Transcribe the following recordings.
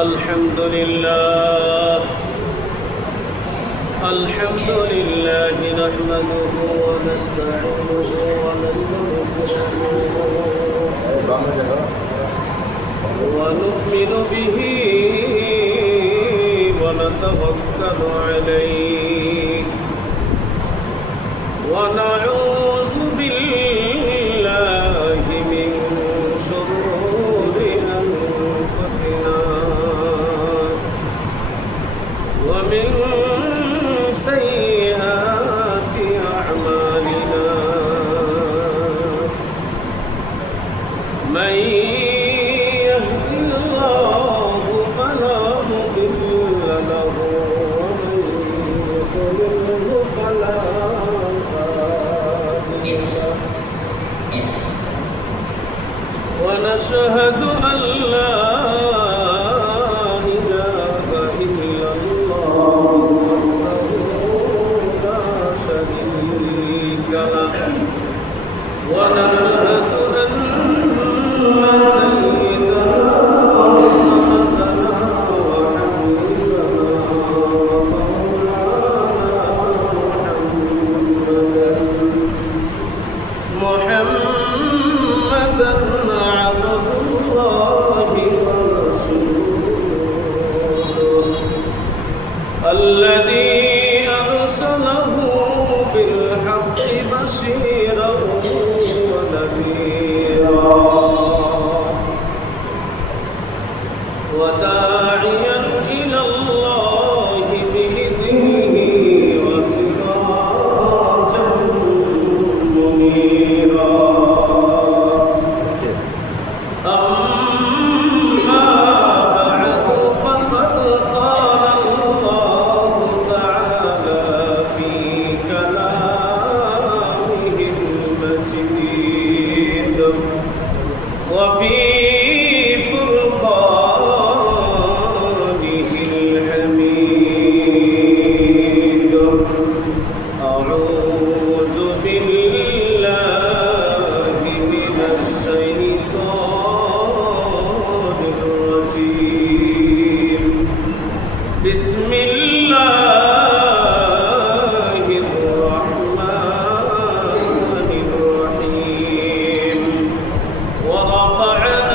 الحمد لله نحمده ونستعينه ونستغفره ونؤمن به ونتوكل عليه ونعوذ بالله من شرور أنفسنا ومن سيئات أعمالنا من يهد الله فلا مضل له ومن يضلل فلا هادي له ونشهد أن لا إله إلا الله ونشهد أن سيدنا وسندنا وحبيبنا محمدا عبد الله ورسوله الذي أرسله بالحق بشيرا ونذيرا وداعيا إلى الله بإذنه وسراجا منيرا أما بعد فقد قال الله تعالى في كلامه المجيد وفي فرقانه الحميد أعوذ بالله من الشيطان الرجيم بسم الله الرحمن الرحيم ورفعنا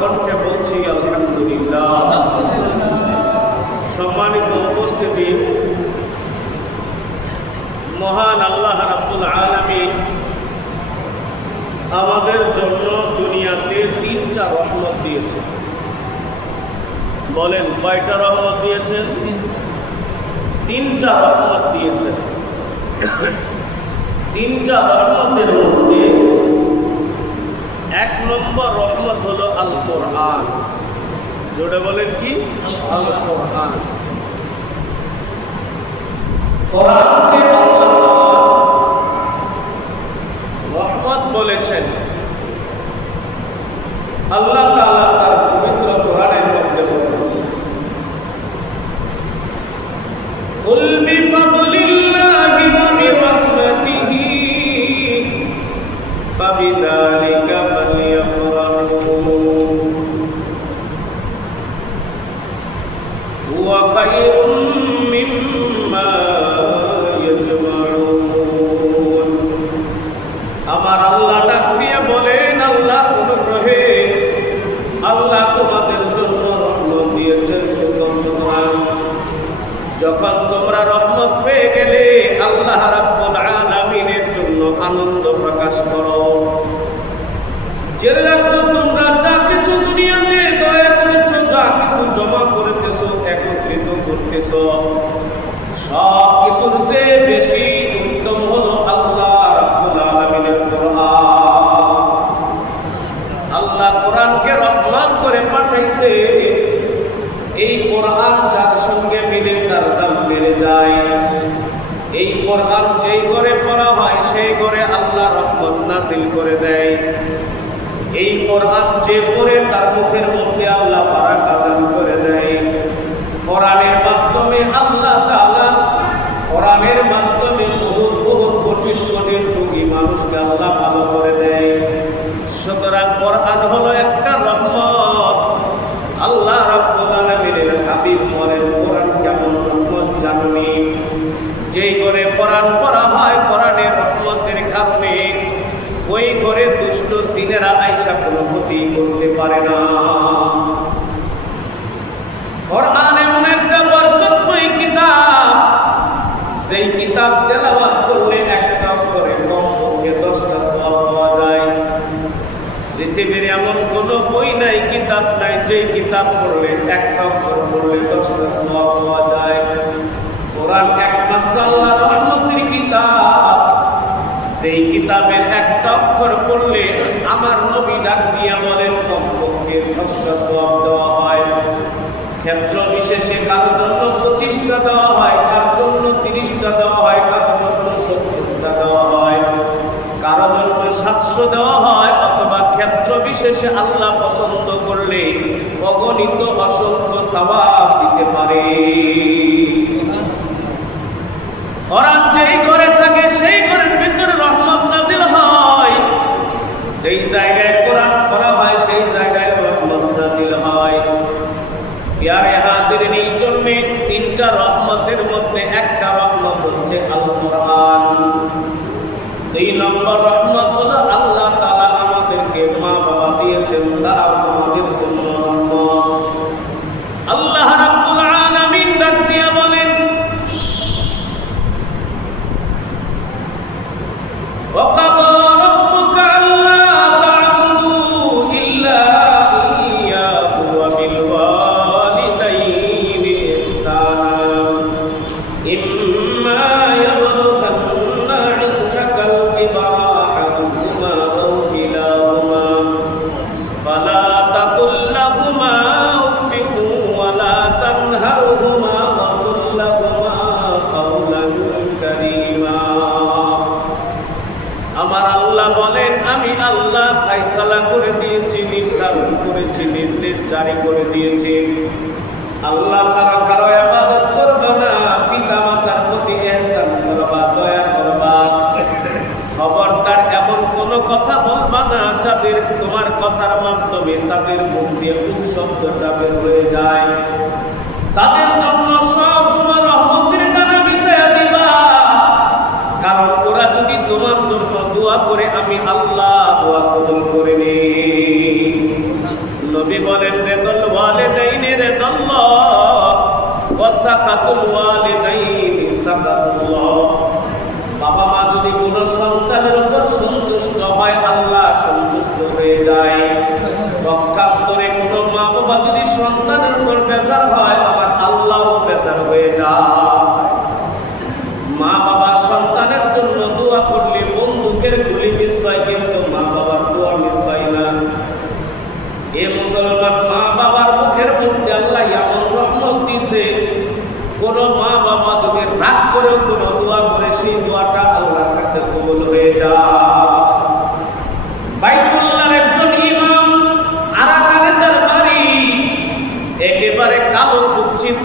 কণ্ঠে বলছি আলহামদুলিল্লাহ। সম্মানিত উপস্থিতি, মহান আল্লাহ রাব্বুল আলামিন আমাদের জন্য দুনিয়াতে 3টা রহমত দিয়েছেন। বলেন কয়টা রহমত দিয়েছেন? 3টা রহমত দিয়েছেন। 3টা রহমতের মধ্যে 1 নম্বর রহমত হলো আল কোরআন। যেটা বলেন কি? আল কোরআন। কোরআনকে আল্লাহ রহমত বলেছেন। আল্লাহ তাআলা তার পবিত্র কোরআনের মধ্যে বলেন, কুল বিফাদলিল্লাহি ওয়া বিরহমাতিহি ফাবিযালিকা ফালইফরাহু হুয়া খায়রুম মিম্মা ইয়াজমাউন। আমার আল্লাহ ডাক দিয়ে বলেন, আল্লাহর অনুগ্রহে আল্লাহ তোমাদের জন্য রহমত দিয়েছেন। সুতরাং যখন তোমরা রহমত পেয়ে গেলে আল্লাহ রাব্বুল আলামিনের জন্য আনন্দ প্রকাশ করো। জেনে রাখো, তোমরা যা কিছু দুনিয়াতে দয়া করেছো, যা কিছু জমা করতেছো, একত্রিত করতেছো, সব কিছুর চেয়ে বেশি উত্তম হলো আল্লাহ রাব্বুল আলামিনের কোরআন। আল্লাহ কোরআনকে রহমত করে পাঠাইছে। এই কোরআন যার সঙ্গে মিলে তার দাম বেড়ে যায়। এই কোরআন যেই ঘরে পড়া হয় সেই ঘরে আল্লাহ রহমত নাযিল করে দেয়। এই কোরআন যে পড়ে তার মুখের মধ্যে আল্লাহ বারাকা দান করে দেয়। কোরআনের মাধ্যমে আল্লাহ তাআলা কোরআনের মাধ্যমে বহুত বহুত কঠিন কঠিন রোগী মানুষকে আল্লাহ ভালো করে দেয়। সুতরাং কোরআন হলো একটা রহমত। আল্লাহ রাব্বুল আলামিনের হাবিব বলেন, কোরআন কেমন রহমত জানুনি। যেই ঘরে কোরআন পড়া হয় কোরআনের রহমতের কারণে ওই ঘরে দুষ্ট জিনেরা আইসা কোনো ক্ষতি করতে পারে না। কোরআন এমন একটা বরকতময় কিতাব, যেই কিতাব তেলাওয়াত করলে একটা করে কমপক্ষে 10টা সওয়াব পাওয়া যায়। পৃথিবীর এমন কোনো বই নাই, কিতাব নাই, যেই কিতাব পড়লে একটা অক্ষর পড়লে 10টা সওয়াব পাওয়া যায়। কোরআন একমাত্র আল্লাহর রহমতের কিতাব, সেই কিতাবের একটা অক্ষর পড়লে আমার নবী ডাক দিয়া বলেন কমপক্ষে 10টা সওয়াব দেওয়া হয়। ক্ষেত্র বিশেষে কারোর জন্য 25টা দেওয়া হয়, কারোর জন্য 30টা দেওয়া হয়, কারোর জন্য 70টা দেওয়া হয়, কারোর জন্য 700 দেওয়া হয়, অথবা ক্ষেত্র বিশেষে আল্লাহ পছন্দ করলে অগণিত অসংখ্য সওয়াব দিতে পারে। কোরআন যেই ঘরে থাকে সেই ঘরের ভিতরে রহমত নাযিল হয়। সেই জায়গায় কোরআন পড়া হয়, সেই জায়গায় রহমত নাযিল হয়। প্যারে হাজিরিন, এই জন্য 3টা রহমতের মধ্যে একটা রহমত হচ্ছে আল কোরআন। 2 নম্বর রহমত হলো আল্লাহ তাআলা আমাদেরকে মা বাবা দিয়েছেন, তারা আমাদের জন্য রহমত। আল্লাহ রাব্বুল আলামিন ডাক দিয়া বলেন, وَقَضَى رَبُّكَ أَلَّا تَعْبُدُوا إِلَّا إِيَّاهُ وَبِالْوَالِدَيْنِ إِحْسَانًا إِمَّا يَبْلُغَنَّ عِندَكَ الْكِبَرَ أَحَدُهُمَا أَوْ كِلَاهُمَا فَلَا تَقُل لَّهُمَا أُفٍّ وَلَا تَنْهَرْهُمَا وَقُل لَّهُمَا قَوْلًا كَرِيمًا। আমার আল্লাহ বলেন, আমি আল্লাহ ফায়সালা করে দিয়েছি, নির্ধারণ করেছি, নির্দেশ জারি করে দিয়েছি, আল্লাহ ছাড়া কারো ইবাদত করবে না, পিতা মাতার প্রতি ইহসান করবা, দয়া করবা। খবরদার এমন কোনো কথা বলবা না যাদের তোমার কথার মাধ্যমে তাদের মুখ দিয়ে শব্দটা বের হয়ে যায়। তাদের জন্য সব সময় রহমতের ডানা বিছায়া দিবা, কারণ ওরা যদি তোমার জন্য দোয়া করে আমি আল্লাহ দোয়া কবুল করে নিই। সুবহানাল্লাহ। বাবা মা যদি কোনো সন্তানের উপর সন্তুষ্ট হয়, আল্লাহ সন্তুষ্ট হয়ে যায়। পক্ষান্তরে কোনো মা বাবা যদি সন্তানের উপর বেজার হয়, আমার আল্লাহও বেজার হয়ে যায়। মা বাবা সন্তানের জন্য দোয়া করলে বন্দুকের গুলি মিস হয়, কিন্তু মা বাবার দোয়া মিস হয় না। এ মুসলমান, মা বাবার মুখের মধ্যে আল্লাহ এমন রহমত দিয়েছে, কোন মা বাবা যদি রাগ করেও কোনো দোয়া করে, সেই দোয়াটা আল্লাহর কাছে কবুল হয়ে যায়। বাইতুল্লাহর একজন ইমাম, আরাকানে তার বাড়ি, একেবারে কালো কুৎসিত,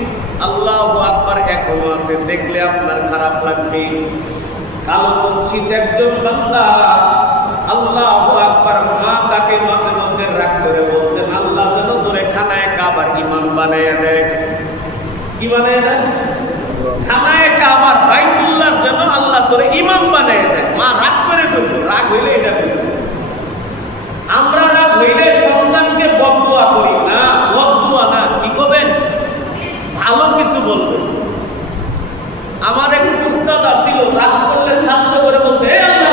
আল্লাহু আকবার, এখনো আছে, দেখলে আপনার খারাপ লাগবে। কালো কুৎসিত একজন বান্দা, আল্লাহু আকবার। মা তাকে মাঝে মধ্যে রাগ করে বলতেন, আল্লাহ যেন তোরে খানায় কাবার ইমাম বানিয়ে দেয়। কি বানিয়ে দেয়? খানায় কাবার, বাইতুল্লাহর জন্য আল্লাহ তোরে ইমাম বানিয়ে দেয়। মা রাগ করে বলতো, রাগ হইলে এটা বলতো। আমরা রাগ হইলে সন্তানকে বদদুয়া করি না, বদদুয়া না, কি করবেন? ভালো কিছু বলবেন। আমার এক উস্তাদ আসিল, রাগ করলে ছাত্র করে বলতো, হে আল্লাহ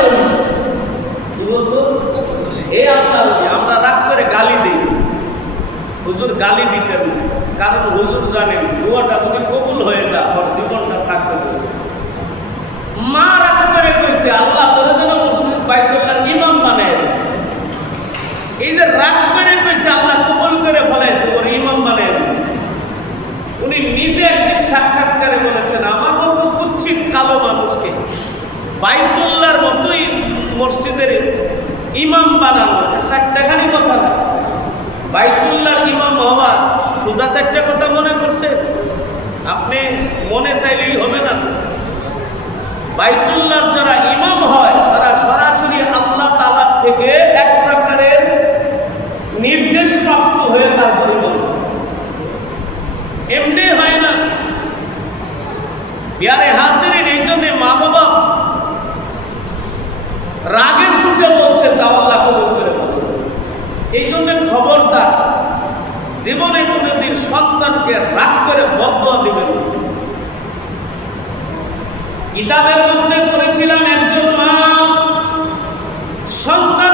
বলতো, হে আল্লাহ। আমরা রাগ করে গালি দিই। হুজুর গালি দিতেন না, কারণ হুজুর জানেন দোয়াটা যদি কবুল হয়ে যায়, ওর জীবনটা সাকসেস হবে। মা রাগ করে কইছে, আল্লাহ তোরে যেন মসজিদ বাইতুল্লাহর ইমাম বানায় দেয়। এই যে রাগ করে কইছে, আল্লাহ কবুল করে ফেলাইছে, ওর ইমাম বানিয়ে দিছে। উনি নিজে একদিন সাক্ষাৎকারে বলেছেন, আমার মতো কুৎসিত কালো মানুষকে বাইতুল্লাহর মতোই মসজিদের ইমাম বানানো চারটাখানি কথা না। বাইতুল্লাহর ইমাম হওয়া সোজা চারটা কথা মনে করছে, আপনি মনে চাইলেই হবে না। বাইতুল্লাহর যারা ইমাম হয়, তারা সরাসরি আল্লাহ তাআলা থেকে এক প্রকারের নির্দেশ প্রাপ্ত হয়ে তারপরে বলে, এমনি হয় না। প্যারে হাজিরিন, এই জন্যে মা বাবা রাগের সুখে বলছে, তা আল্লাহ কবুল করে বলছে। এই জন্য খবরদার, জীবনে কোনোদিন সন্তানকে রাগ করে বদদুয়া দিবেন। কিতাবের মধ্যে পড়েছিলাম, একজন মা সন্তান